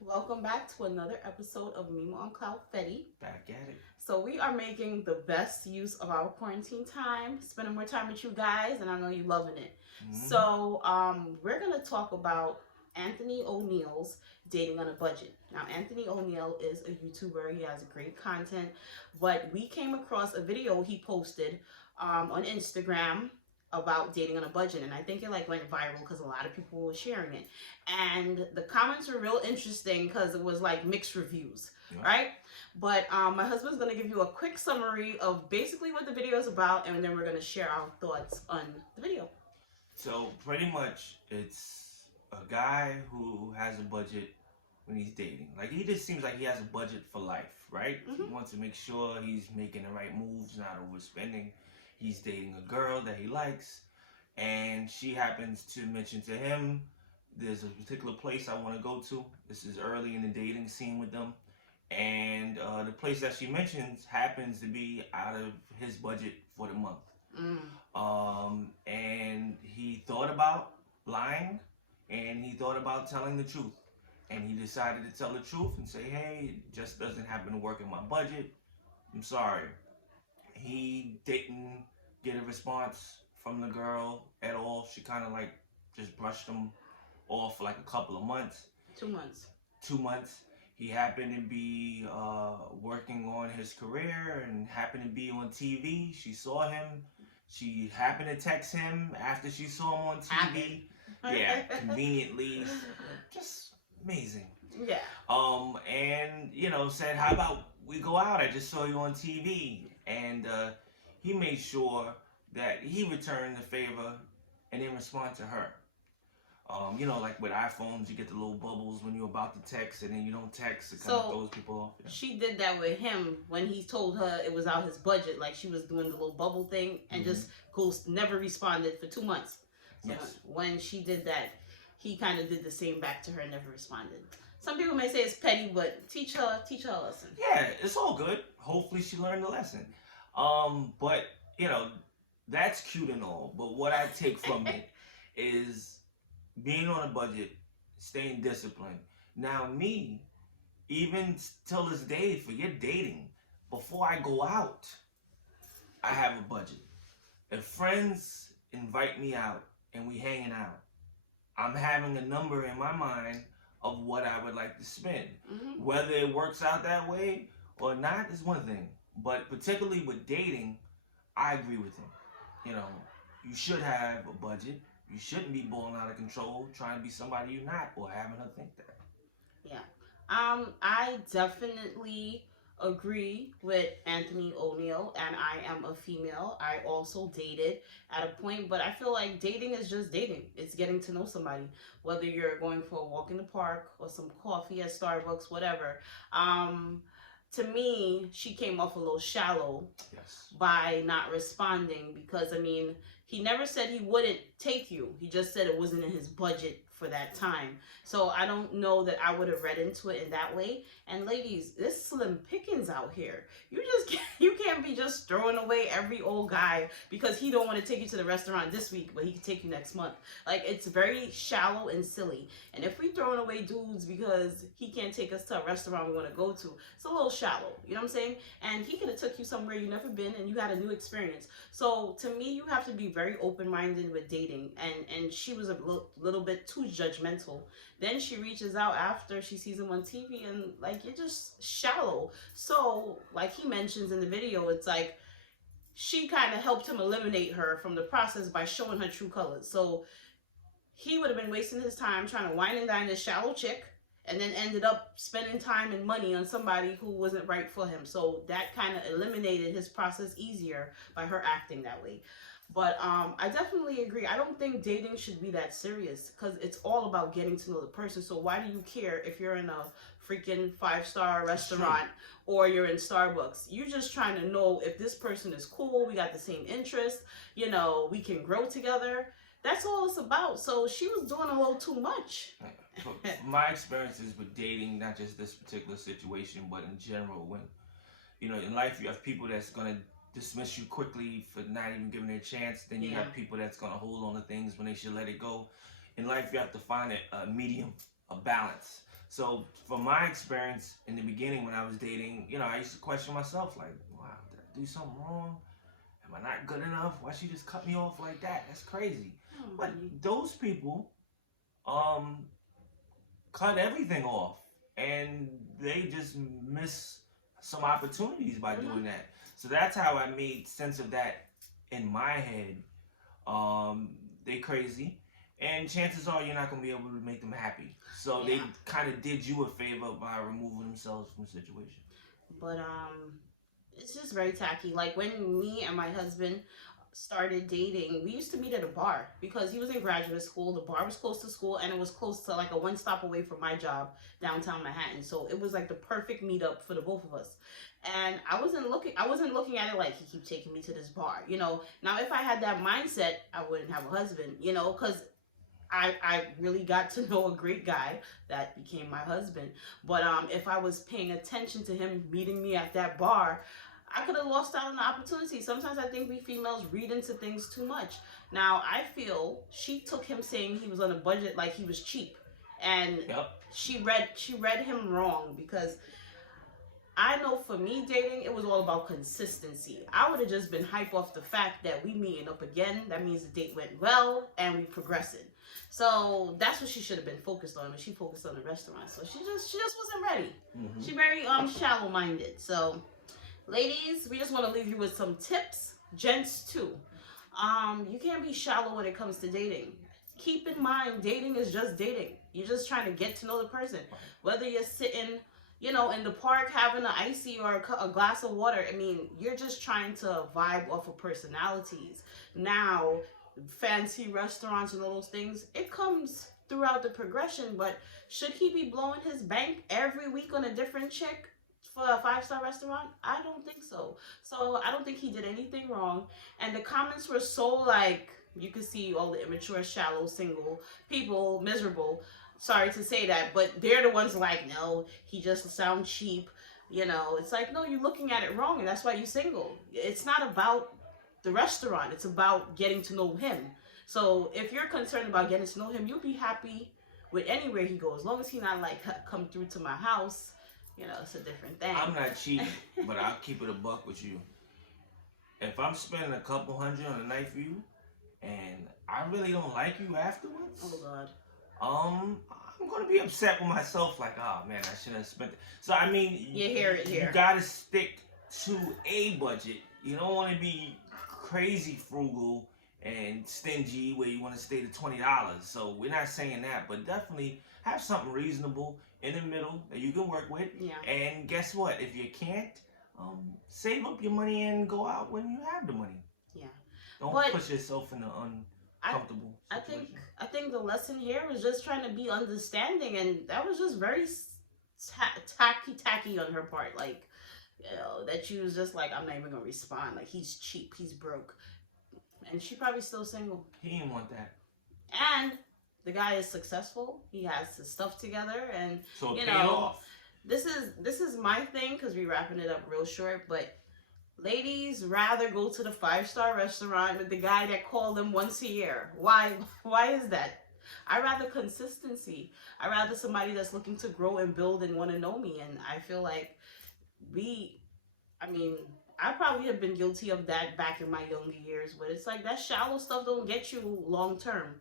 Welcome back to another episode of Mimo on Cloud Fetty. Back at it. So we are making the best use of our quarantine time, spending more time with you guys, and I know you're loving it. Mm-hmm. We're gonna talk about Anthony O'Neill's Dating on a Budget. Now, Anthony O'Neill is a YouTuber. He has great content, but we came across a video he posted on Instagram about dating on a budget, and I think it like went viral because a lot of people were sharing it, and the comments were real interesting because it was like mixed reviews, Yeah. right? But my husband's gonna give you a quick summary of basically what the video is about, and then we're gonna share our thoughts on the video. So pretty much, it's a guy who has a budget when he's dating. Like he just seems like he has a budget for life, right? He Mm-hmm. wants to make sure he's making the right moves, not overspending. He's dating a girl that he likes, and she happens to mention to him, "There's a particular place I want to go to." This is early in the dating scene with them, and the place that she mentions happens to be out of his budget for the month. Mm. And he thought about lying, and he thought about telling the truth, and he decided to tell the truth and say, "Hey, it just doesn't happen to work in my budget. I'm sorry." He didn't get a response from the girl at all. She kind of like just brushed him off for like a couple of months. 2 months. 2 months. He happened to be working on his career and happened to be on TV. She saw him. She happened to text him after she saw him on TV. Yeah, conveniently. Just amazing. Yeah. And said, "How about we go out? I just saw you on TV." And he made sure that he returned the favor and then respond to her. Like with iPhones, you get the little bubbles when you're about to text, and then you don't text. It kind of So throws people off. Yeah. she did that with him when he told her it was out his budget. Like she was doing the little bubble thing and Mm-hmm. just ghost never responded for 2 months. So Yes. when she did that, he kind of did the same back to her and never responded. Some people may say it's petty, but teach her a lesson. Yeah, it's all good. Hopefully, she learned the lesson. But you know, that's cute and all. But what I take from it is being on a budget, staying disciplined. Now, me, even till this day, forget dating. Before I go out, I have a budget. If friends invite me out and we hanging out, I'm having a number in my mind of what I would like to spend. Mm-hmm. Whether it works out that way or not is one thing. But particularly with dating, I agree with him. You know, you should have a budget. You shouldn't be balling out of control, trying to be somebody you're not, or having her think that. Yeah. I definitely agree with Anthony O'Neill, and I am a female. I also dated at a point, but I feel like dating is just dating. It's getting to know somebody, whether you're going for a walk in the park or some coffee at Starbucks, whatever. To me, she came off a little shallow Yes. by not responding because I mean, he never said he wouldn't take you. He just said it wasn't in his budget for that time. So I don't know that I would have read into it in that way. And ladies, this slim pickings out here. You can't be just throwing away every old guy because he don't want to take you to the restaurant this week, but he can take you next month. Like it's very shallow and silly. And if we throwing away dudes because he can't take us to a restaurant we want to go to, it's a little shallow. You know what I'm saying? And he could have took you somewhere you never been and you had a new experience. So to me, you have to be very open-minded with dating. And she was a little bit too judgmental. Then she reaches out after she sees him on TV and like you're just shallow. So like he mentions in the video, it's like she kind of helped him eliminate her from the process by showing her true colors. So he would have been wasting his time trying to wine and dine this shallow chick and then ended up spending time and money on somebody who wasn't right for him. So that kind of eliminated his process easier by her acting that way. But I definitely agree. I don't think dating should be that serious because it's all about getting to know the person. So why do you care if you're in a freaking 5-star restaurant or you're in Starbucks? You're just trying to know if this person is cool. We got the same interest. You know, we can grow together. That's all it's about. So she was doing a little too much. From my experiences with dating, not just this particular situation, but in general, when in life you have people that's gonna dismiss you quickly for not even giving it a chance. Then you Yeah. have people that's gonna hold on to things when they should let it go. In life, you have to find a medium, a balance. So from my experience in the beginning when I was dating, I used to question myself like, wow, did I do something wrong? Am I not good enough? Why she just cut me off like that? That's crazy. Oh, But honey. those people cut everything off, and they just miss some opportunities by doing that. So that's how I made sense of that in my head. They crazy, and chances are you're not gonna be able to make them happy. So they Yeah. kind of did you a favor by removing themselves from the situation. But it's just very tacky. Like when me and my husband started dating, we used to meet at a bar because he was in graduate school. The bar was close to school and it was close to like a one stop away from my job downtown Manhattan. So it was like the perfect meetup for the both of us. And I wasn't looking at it like he keep taking me to this bar. Now if I had that mindset, I wouldn't have a husband, because I really got to know a great guy that became my husband. But if I was paying attention to him meeting me at that bar, I could have lost out on the opportunity. Sometimes I think we females read into things too much. Now I feel she took him saying he was on a budget like he was cheap, and Yep. she read him wrong, because I know for me dating, it was all about consistency. I would have just been hype off the fact that we meeting up again. That means the date went well and we progressing. So that's what she should have been focused on. But she focused on the restaurant. So she just wasn't ready. Mm-hmm. She very shallow minded. So ladies, we just want to leave you with some tips. Gents too. You can't be shallow when it comes to dating. Keep in mind, dating is just dating. You're just trying to get to know the person. Whether you're sitting in the park having an icy or a glass of water. I mean, you're just trying to vibe off of personalities. Now, fancy restaurants and all those things, it comes throughout the progression, but should he be blowing his bank every week on a different chick for a 5-star restaurant? I don't think so. So I don't think he did anything wrong. And the comments were so like, you could see all the immature, shallow, single people, miserable. Sorry to say that, but they're the ones like, no, he just sounds cheap. It's like, no, you're looking at it wrong, and that's why you're single. It's not about the restaurant. It's about getting to know him. So if you're concerned about getting to know him, you'll be happy with anywhere he goes. As long as he not like, come through to my house, it's a different thing. I'm not cheap, but I'll keep it a buck with you. If I'm spending a couple hundred on a night for you, and I really don't like you afterwards, oh God. I'm gonna be upset with myself, like, oh man, I shouldn't have spent it. So I mean, You hear it here. You gotta stick to a budget. You don't want to be crazy frugal and stingy where you want to stay to $20. So we're not saying that, but definitely have something reasonable in the middle that you can work with. Yeah. And guess what? If you can't, save up your money and go out when you have the money. Yeah. Don't push yourself in an uncomfortable situation. I think the lesson here was just trying to be understanding, and that was just very tacky on her part. Like, that she was just like, I'm not even gonna respond. Like, he's cheap, he's broke, and she probably still single. He didn't want that. And the guy is successful. He has his stuff together, and so it paid off. This is my thing, because we're wrapping it up real short, but. Ladies rather go to the 5-star restaurant with the guy that called them once a year. Why is that? I rather consistency. I rather somebody that's looking to grow and build and want to know me. And I feel like I probably have been guilty of that back in my younger years, but it's like that shallow stuff don't get you long term.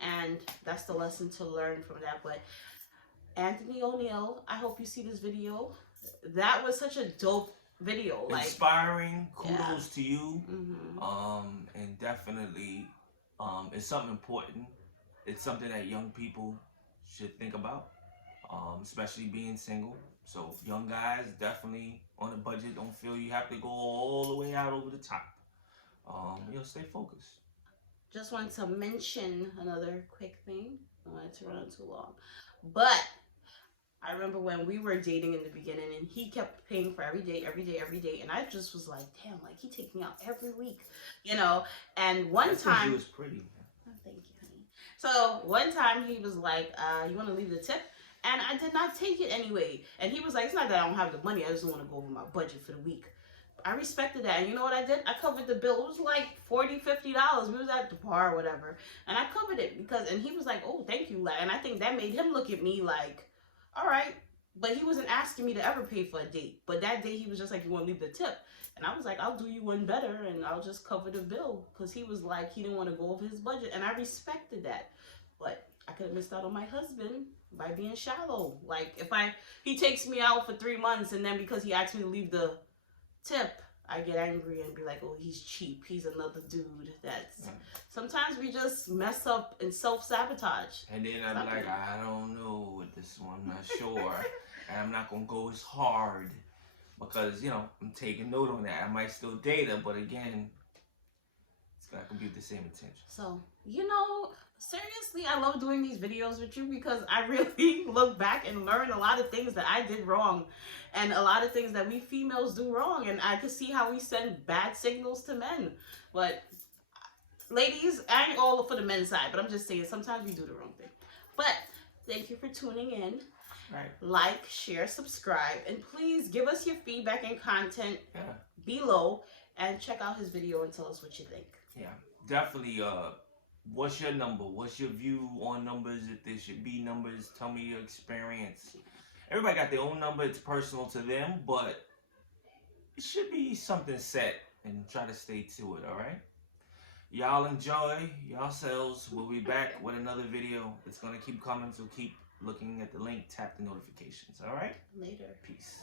And that's the lesson to learn from that. But Anthony O'Neal, I hope you see this video. That was such a dope video, like inspiring. Kudos to you. Mm-hmm. And definitely it's something important. It's something that young people should think about, especially being single. So young guys, definitely on a budget, don't feel you have to go all the way out over the top. Stay focused. Just wanted to mention another quick thing. I don't want it to run too long, but I remember when we were dating in the beginning, and he kept paying for every date, and I just was like, damn, like he takes me out every week, And one time, she was pretty. Oh, thank you, honey. So one time he was like, "You want to leave the tip?" And I did not take it anyway. And he was like, "It's not that I don't have the money. I just don't want to go over my budget for the week." I respected that. And you know what I did? I covered the bill. It was like $40, $50. We was at the bar or whatever, and I covered it and he was like, "Oh, thank you." And I think that made him look at me like, all right. But he wasn't asking me to ever pay for a date. But that day he was just like, you want to leave the tip? And I was like, I'll do you one better and I'll just cover the bill. Because he was like, he didn't want to go over his budget. And I respected that. But I could have missed out on my husband by being shallow. Like, he takes me out for 3 months and then because he asked me to leave the tip, I get angry and be like, oh, he's cheap. He's another dude that's... Sometimes we just mess up and self-sabotage. And then I'm like, I don't know with this one. I'm not sure. And I'm not going to go as hard. Because, you know, I'm taking note on that. I might still date her, but again, it's not going to be with the same intention. So, you know, seriously, I love doing these videos with you because I really look back and learn a lot of things that I did wrong. And a lot of things that we females do wrong. And I can see how we send bad signals to men. But, ladies, I ain't all for the men's side. But I'm just saying, sometimes we do the wrong thing. But, thank you for tuning in. Right. Like, share, subscribe. And please give us your feedback and content below. And check out his video and tell us what you think. Yeah, definitely. What's your number? What's your view on numbers? If there should be numbers, tell me your experience. Everybody got their own number. It's personal to them, but it should be something set and try to stay to it, all right? Y'all enjoy yourselves. We'll be back with another video. It's going to keep coming, so keep looking at the link. Tap the notifications, all right? Later. Peace.